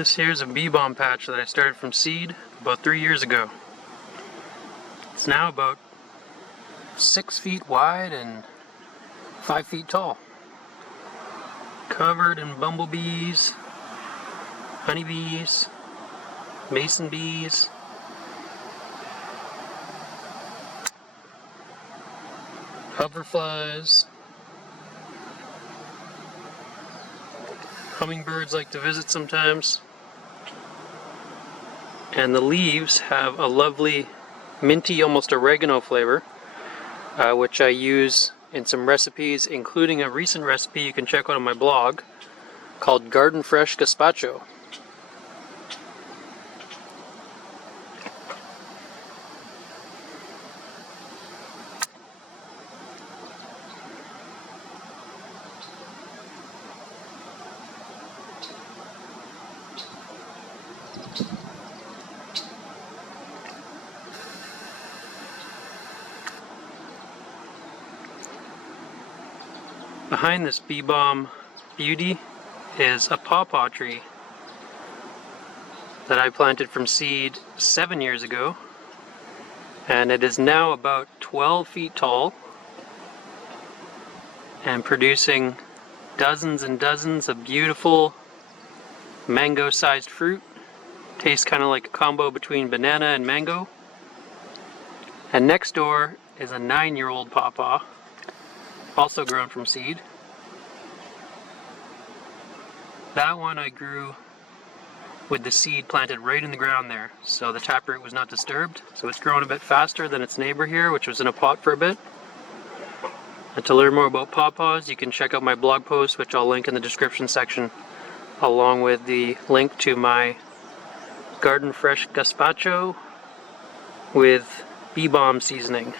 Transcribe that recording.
This here's a Bee Balm patch that I started from seed about 3 years ago. It's now about 6 feet wide and 5 feet tall. Covered in bumblebees, honeybees, mason bees, hoverflies. Hummingbirds like to visit sometimes. And the leaves have a lovely minty, almost oregano flavor, which I use in some recipes, including a recent recipe you can check out on my blog called Garden Fresh Gazpacho. Behind this Bee Balm beauty is a PawPaw tree that I planted from seed 7 years ago, and it is now about 12 feet tall and producing dozens and dozens of beautiful mango-sized fruit. Tastes kind of like a combo between banana and mango. And next door is a 9-year-old PawPaw, also grown from seed. That one I grew with the seed planted right in the ground there, so the taproot was not disturbed. So it's growing a bit faster than its neighbor here, which was in a pot for a bit. And to learn more about PawPaws, you can check out my blog post, which I'll link in the description section, along with the link to my Garden Fresh Gazpacho with Bee Balm seasoning.